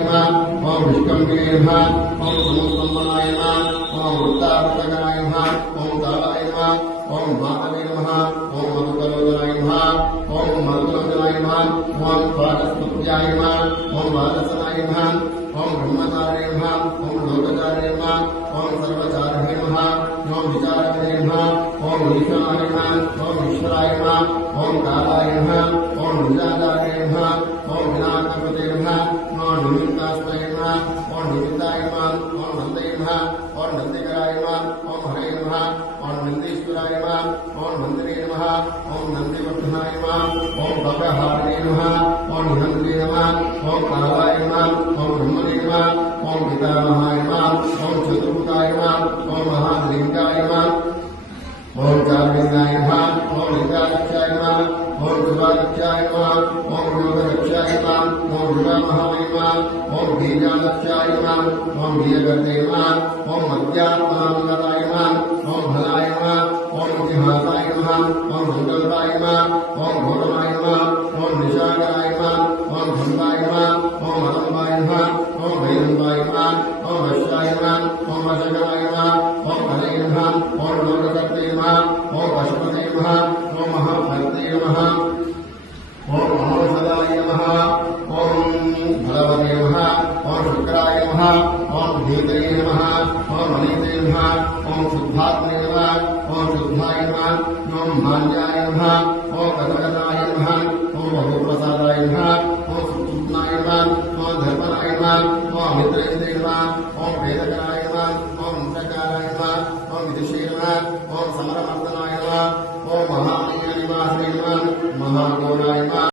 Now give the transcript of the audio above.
नमः ओम विष्णुवे नमः ओम समुद्रमनाय नमः ओम वृत्तावृतकराय नमः ओम कालाय नमः ओम माधवे नमः ओम मधुकलोचनाय नमः ओम मधुकलोचनाय नमः ओम स्वागतस्तुत्याय नमः ओम वादसनाय नमः ओम ब्रह्मचारिणे नमः ओम लोकचारिणे नमः ओम सर्वचारिणे नमः ओम विचारणे नमः ओम ईश्वराय नमः ओम ईश्वराय नमः ओम कालाय नमः ओम निजाचारिणे नमः ओम विनाशपते नमः ओम निमित्तास्मये नमः ओम निमित्ताय नमः ओम नंदे नमः ओम नंदिकराय नमः ओम हरे नमः ओम नंदीश्वराय नमः ओम नंदिने नमः ओम नंदिवर्धनाय नमः ओम भवहारिणे नमः ओम निहंते नमः ओम कालाय नमः ओम ब्रह्मणे नमः ओम पितामहाय नमः ओम चतुर्मुखाय नमः ओम महालिंगाय नमः ओम चारलिंगाय नमः ओम लिंगाक्षाय नमः ओम शिवाक्षाय नमः ओम योगक्षाय नमः ओम विवामहाय नमः ओम बीजाक्षाय नमः ओम बीजगते नमः ओम मध्यात्मनाय नमः ओम भलाय नमः ओम इतिहासाय नमः ओम मंगलवाय नमः ओम घोरवाय नमः ओम निशाकराय नमः ओम धन्वाय नमः ओम मदम्बाय नमः ओम वैरम्बाय नमः ओम वैश्वाय नमः ओम वशकराय नमः ओम हरे नमः ओम लोककर्ते नमः ओम पशुपते नमः ओम महाभक्ते नमः ओम महासदाय नमः ओम भगवते नमः ओम शुक्राय नमः ओम धीतये नमः ओम अनिते नमः ओम शुद्धात्मने नमः ओम शुद्धाय नमः ओम भान्याय नमः ओम कनकनाय नमः ओम बहुप्रसादाय नमः ओम सुकृतनाय नमः ओम धर्मनाय नमः ओम मित्रेन्द्रे नमः ओम वेदकराय